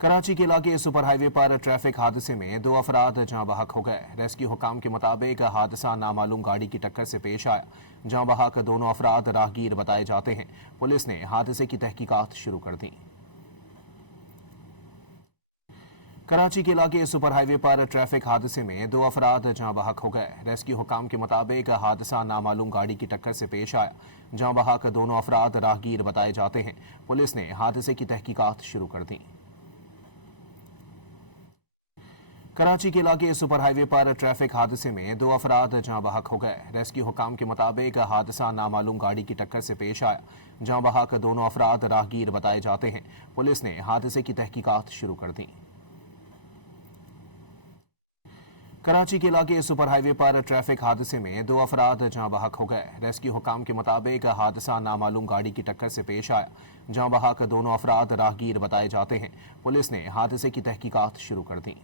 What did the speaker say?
कराची के इलाके super highway पर ट्रैफिक हादसे में 2 अफराद जहां बहक हो गए। रेस्क्यू हुकाम के मुताबिक हादसा नामालूम गाड़ी की टक्कर से पेश आया। जहां बहक दोनों अफराद राहगीर बताए जाते हैं। पुलिस ने हादसे की तहकीकात शुरू कर दी। कराची के इलाके सुपर हाईवे पर ट्रैफिक हादसे में 2 अफराद जहां बहक हो गए। रेस्क्यू हुकाम के मुताबिक हादसा नामालूम गाड़ी की टक्कर से पेश आया। जहां बहक दोनों अफराद राहगीर बताए जाते हैं। पुलिस ने हादसे की तहकीकात शुरू कर दी। कराची के इलाके सुपर हाईवे पर ट्रैफिक हादसे में 2 अफराद जहां बहक हो गए। रेस्क्यू हुकाम के मुताबिक हादसा नामालूम गाड़ी की टक्कर से पेश आया। जहां बहक दोनों अफराद राहगीर बताए जाते हैं। पुलिस ने हादसे की तहकीकात शुरू कर दी। कराची के इलाके सुपर हाईवे पर ट्रैफिक हादसे में 2 अफराद जहां बहक हो गए। रेस्क्यू हुकाम के मुताबिक हादसा नामालूम गाड़ी की टक्कर से पेश आया। जहां बहक दोनों अफराद राहगीर बताए जाते हैं। पुलिस ने हादसे की तहकीकात शुरू कर दी।